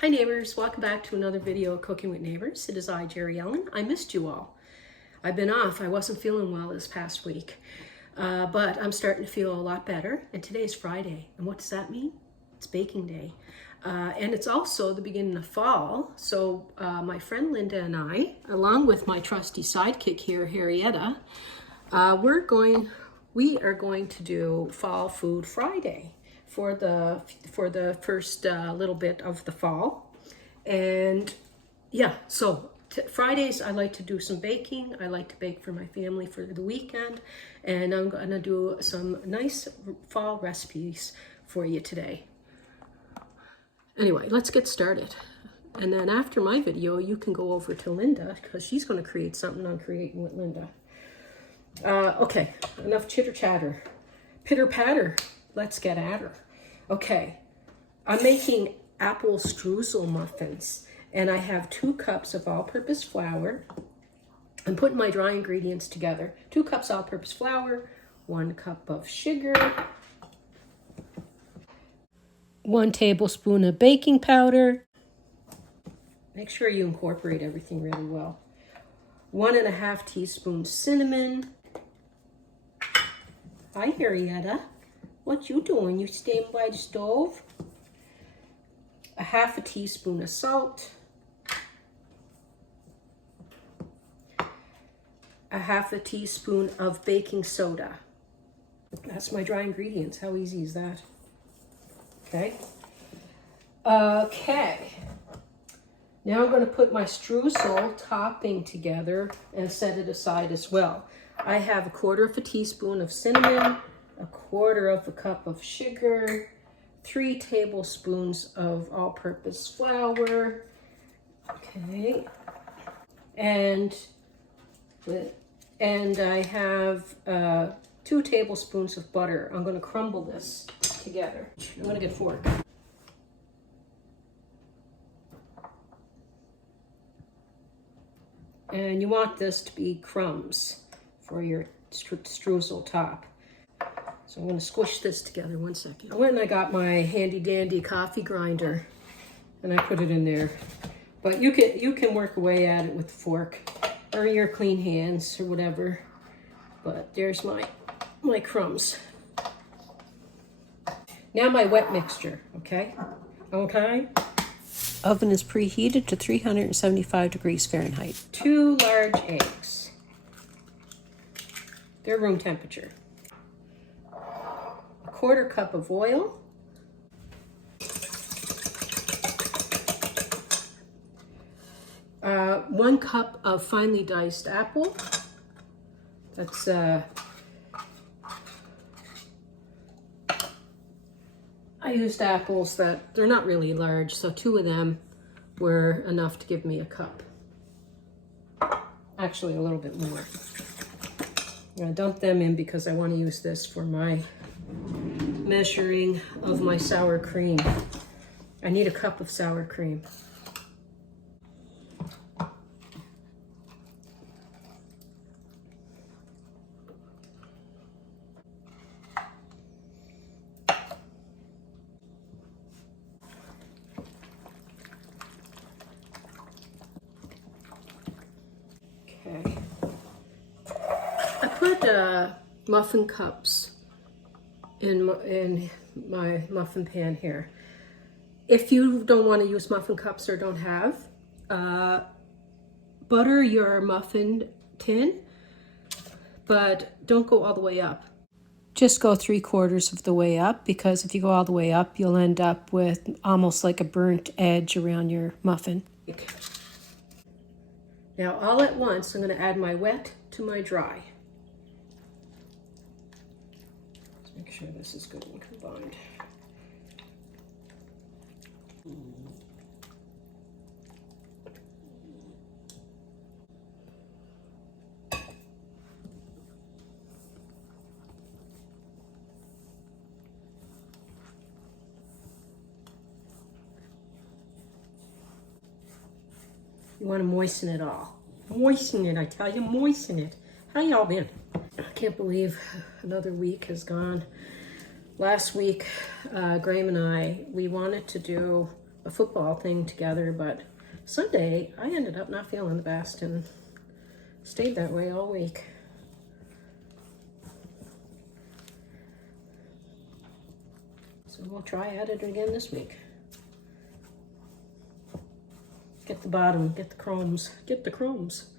Hi neighbors, welcome back to another video of Cooking with Neighbors. It is I, Jerry Ellen. I missed you all. I've been off. I wasn't feeling well this past week, but I'm starting to feel a lot better. And today's Friday. And what does that mean? It's baking day. And it's also the beginning of fall. So my friend Linda and I, along with my trusty sidekick here, Harrietta, we are going to do Fall Food Friday for the first little bit of the fall. And yeah, so Fridays I like to do some baking. I like to bake for my family for the weekend, and I'm gonna do some nice fall recipes for you today. Anyway, let's get started. And then after my video, you can go over to Linda because she's gonna create something on Creating with Linda. Okay, enough chitter chatter. Pitter patter, let's get at her. Okay, I'm making Apple Streusel Muffins, and I have 2 cups of all-purpose flour. I'm putting my dry ingredients together. 2 cups all-purpose flour, 1 cup of sugar, 1 tablespoon of baking powder. Make sure you incorporate everything really well. 1.5 teaspoons cinnamon. Hi, Harrietta. What you doing? You staying by the stove? 1/2 teaspoon of salt. 1/2 teaspoon of baking soda. That's my dry ingredients. How easy is that? Okay. Okay. Now I'm going to put my streusel topping together and set it aside as well. I have 1/4 teaspoon of cinnamon, 1/4 cup of sugar, 3 tablespoons of all-purpose flour. Okay. And I have 2 tablespoons of butter. I'm going to crumble this together. I'm going to get a fork. And you want this to be crumbs for your streusel top. So I'm going to squish this together. 1 second. I went and I got my handy dandy coffee grinder and I put it in there. But you can work away at it with a fork or your clean hands or whatever. But there's my crumbs. Now my wet mixture, okay? Okay. Oven is preheated to 375 degrees Fahrenheit. 2 large eggs. They're room temperature. 1/4 cup of oil. 1 cup of finely diced apple. That's I used apples that they're not really large, so 2 of them were enough to give me a cup. Actually, a little bit more. I'm gonna dump them in because I want to use this for my measuring of my sour cream. I need a cup of sour cream. Okay. I put muffin cups in my muffin pan here. If you don't want to use muffin cups or don't have, butter your muffin tin, but don't go all the way up. Just go 3/4 of the way up, because if you go all the way up, you'll end up with almost like a burnt edge around your muffin. Now all at once, I'm going to add my wet to my dry. Make sure this is good and combined. You want to moisten it all. Moisten it, I tell you, moisten it. How y'all been? I can't believe another week has gone. Last week, Graham and I, we wanted to do a football thing together, but Sunday I ended up not feeling the best and stayed that way all week. So we'll try at it again this week. Get the bottom, get the crumbs, get the crumbs.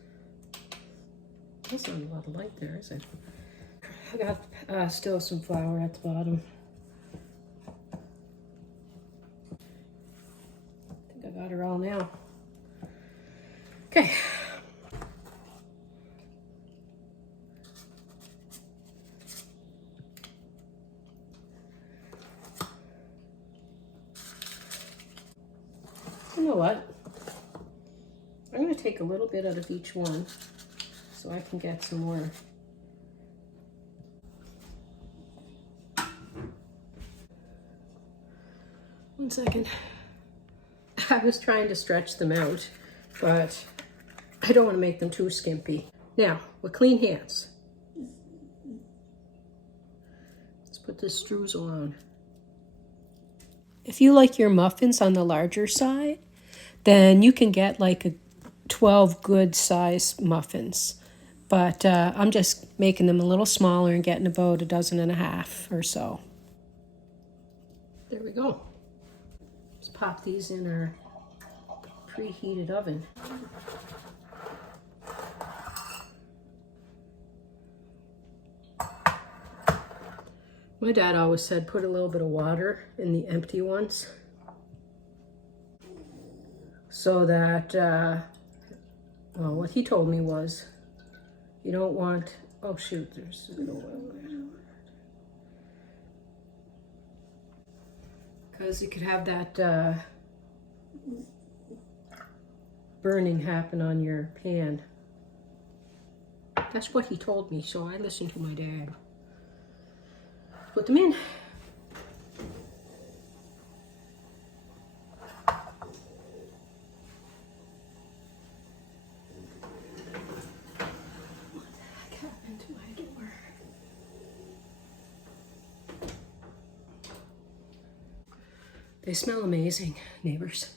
That's not a lot of light there, is it? I got still some flour at the bottom. I think I got her all now. Okay. You know what? I'm going to take a little bit out of each one so I can get some more. One second. I was trying to stretch them out, but I don't want to make them too skimpy. Now, with clean hands, let's put this streusel on. If you like your muffins on the larger side, then you can get like a 12 good size muffins. But I'm just making them a little smaller and getting about 12.5 or so. There we go. Let's pop these in our preheated oven. My dad always said put a little bit of water in the empty ones so that, well, what he told me was you don't want, oh shoot, there's no oil there. Because you could have that burning happen on your pan. That's what he told me, so I listened to my dad. Put them in. What the heck happened to my door? They smell amazing, neighbors.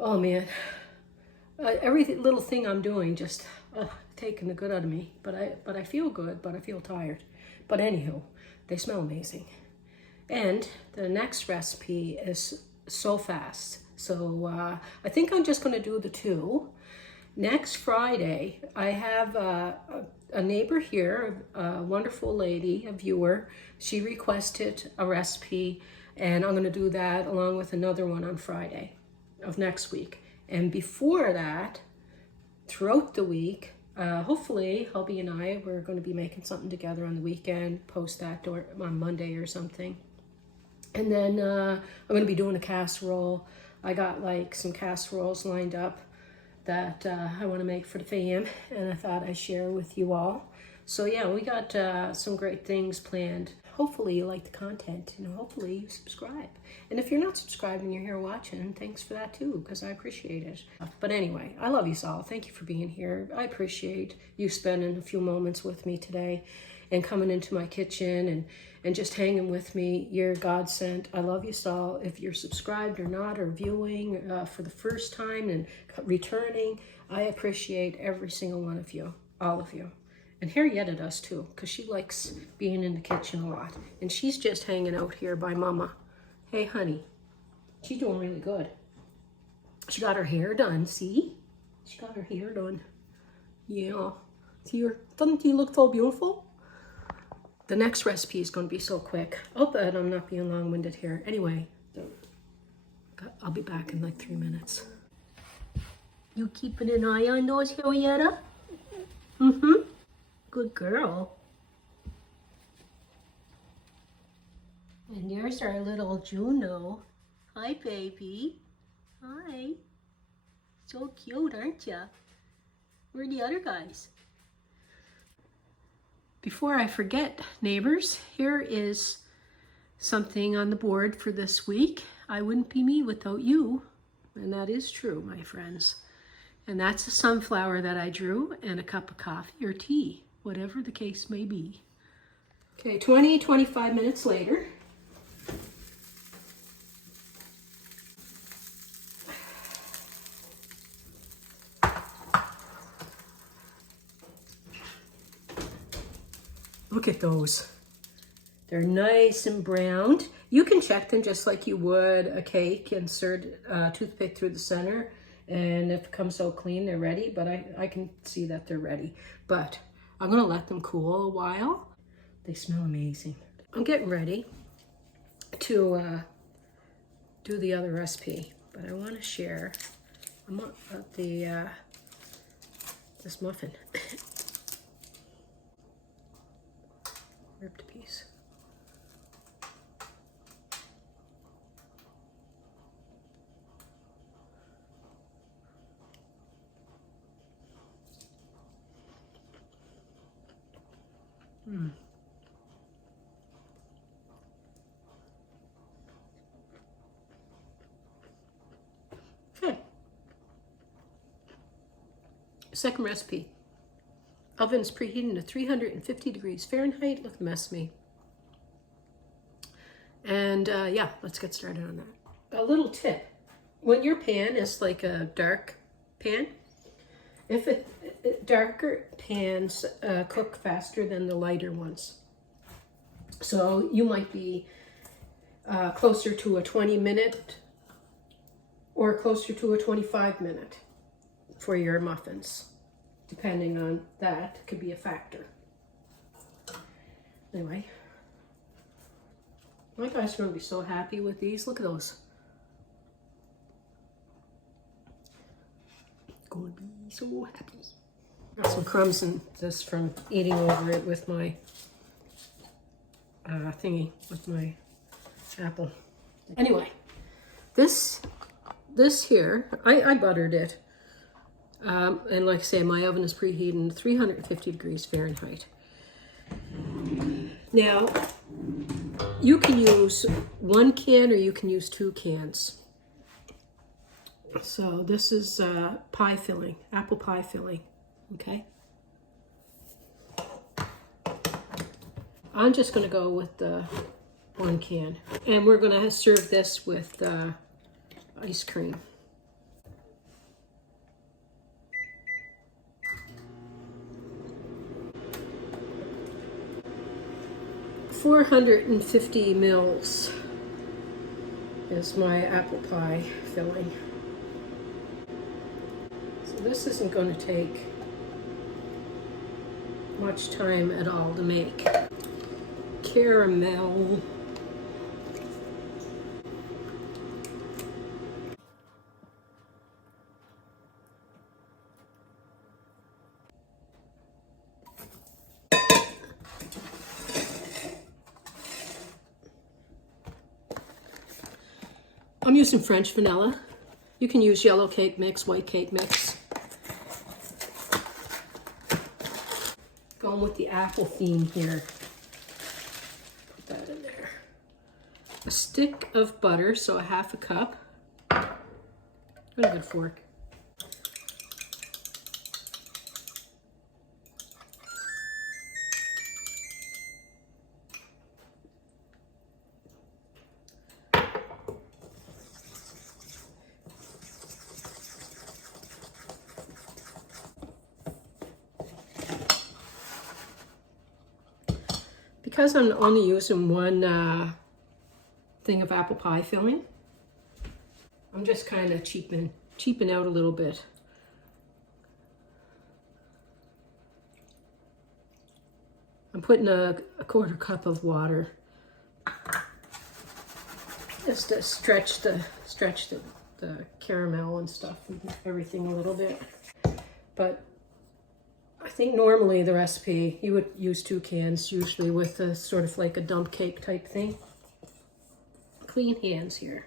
Oh man, every little thing I'm doing just taking the good out of me. But I feel good, but I feel tired. But anywho, they smell amazing. And the next recipe is so fast. So I think I'm just going to do the 2. Next Friday, I have a neighbor here, a wonderful lady, a viewer. She requested a recipe, and I'm going to do that along with another one on Friday of next week. And before that, throughout the week, hopefully hubby and I, we're going to be making something together on the weekend, post that on Monday or something. And then I'm going to be doing a casserole. I got like some casseroles lined up that I want to make for the fam, and I thought I'd share with you all. So yeah, we got some great things planned. Hopefully you like the content, and hopefully you subscribe. And if you're not subscribed and you're here watching, thanks for that too, because I appreciate it. But anyway, I love you all. Thank you for being here. I appreciate you spending a few moments with me today and coming into my kitchen and just hanging with me. You're God sent. I love you all. If you're subscribed or not, or viewing for the first time and returning, I appreciate every single one of you, all of you. And Harrietta does too, because she likes being in the kitchen a lot. And she's just hanging out here by Mama. Hey, honey. She's doing really good. She got her hair done, see? She got her hair done. Yeah. See her? Doesn't she look so beautiful? The next recipe is going to be so quick. I hope that I'm not being long-winded here. Anyway, I'll be back in like 3 minutes. You keeping an eye on those, Harrietta? Mm-hmm. Good girl. And there's our little Juno. Hi, baby. Hi. So cute, aren't ya? Where are the other guys? Before I forget, neighbors, here is something on the board for this week. I wouldn't be me without you. And that is true, my friends. And that's a sunflower that I drew and a cup of coffee or tea, whatever the case may be. Okay, 25 minutes later. Look at those. They're nice and browned. You can check them just like you would a cake. Insert a toothpick through the center, and if it comes out clean, they're ready. But I can see that they're ready. But I'm gonna let them cool a while. They smell amazing. I'm getting ready to do the other recipe, but I want to share this muffin. Ripped piece. Okay. Second recipe. Oven's preheating to 350 degrees Fahrenheit. Look at the mess of me. And yeah, let's get started on that. A little tip. When your pan is like a dark pan, darker pans cook faster than the lighter ones. So you might be closer to a 20-minute or closer to a 25-minute for your muffins. Depending on that, could be a factor. Anyway, my guys are going to be so happy with these. Look at those. Going to be so happy. Got some crumbs in this from eating over it with my thingy, with my apple. Anyway, this here, I buttered it. And like I say, my oven is preheating 350 degrees Fahrenheit. Now, you can use 1 can or you can use 2 cans. So this is pie filling, apple pie filling, okay? I'm just going to go with the 1 can. And we're going to serve this with ice cream. $450 mils is my apple pie filling. So this isn't going to take much time at all to make. Caramel. I'm using French vanilla. You can use yellow cake mix, white cake mix. Going with the apple theme here. Put that in there. A stick of butter, so a 1/2 cup. Got a good fork. Because I'm only using 1 thing of apple pie filling, I'm just kind of cheaping out a little bit. I'm putting a 1/4 cup of water just to stretch the caramel and stuff and everything a little bit. But I think normally the recipe, you would use 2 cans, usually with a sort of like a dump cake type thing. Clean hands here.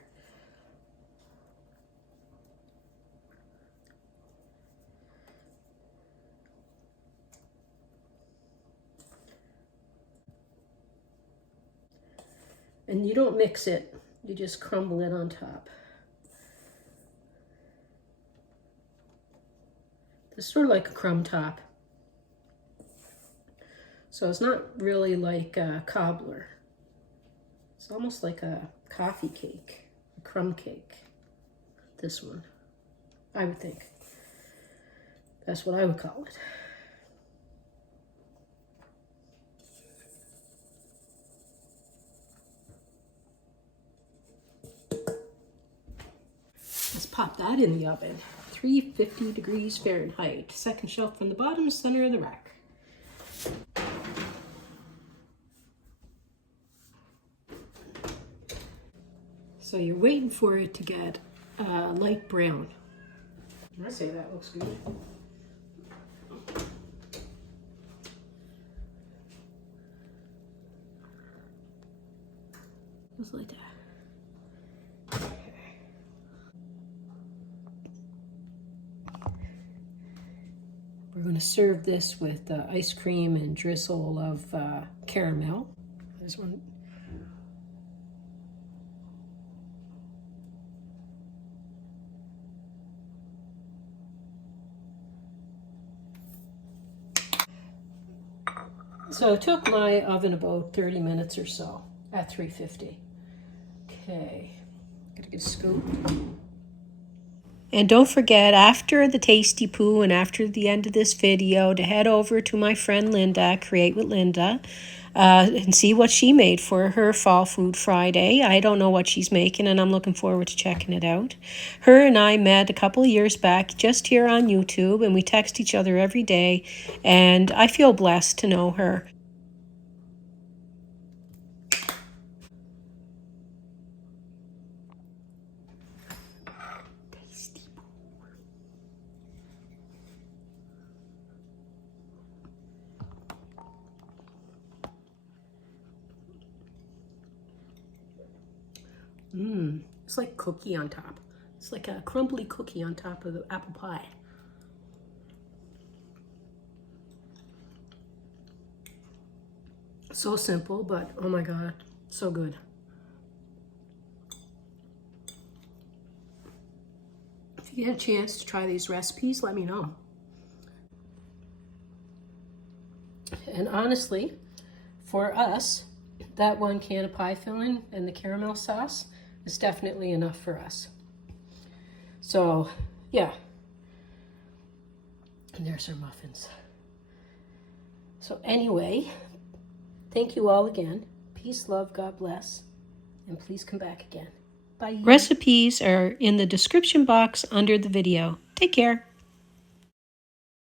And you don't mix it, you just crumble it on top. It's sort of like a crumb top. So it's not really like a cobbler. It's almost like a coffee cake, a crumb cake. This one, I would think. That's what I would call it. pop that in the oven. 350 degrees Fahrenheit. Second shelf from the bottom, center of the rack. So you're waiting for it to get light brown. I say that looks good. Just like that. We're going to serve this with ice cream and drizzle of caramel. There's one. So it took my oven about 30 minutes or so at 350. Okay, gotta get a scoop. And don't forget, after the Tasty Poo and after the end of this video, to head over to my friend Linda, Create with Linda, and see what she made for her Fall Food Friday. I don't know what she's making, and I'm looking forward to checking it out. Her and I met a couple of years back just here on YouTube, and we text each other every day, and I feel blessed to know her. It's like cookie on top. It's like a crumbly cookie on top of the apple pie. So simple, but oh my God, so good. If you get a chance to try these recipes, let me know. And honestly, for us, that 1 can of pie filling and the caramel sauce is definitely enough for us. So, yeah. And there's our muffins. So anyway, thank you all again. Peace, love, God bless. And please come back again. Bye. Recipes are in the description box under the video. Take care.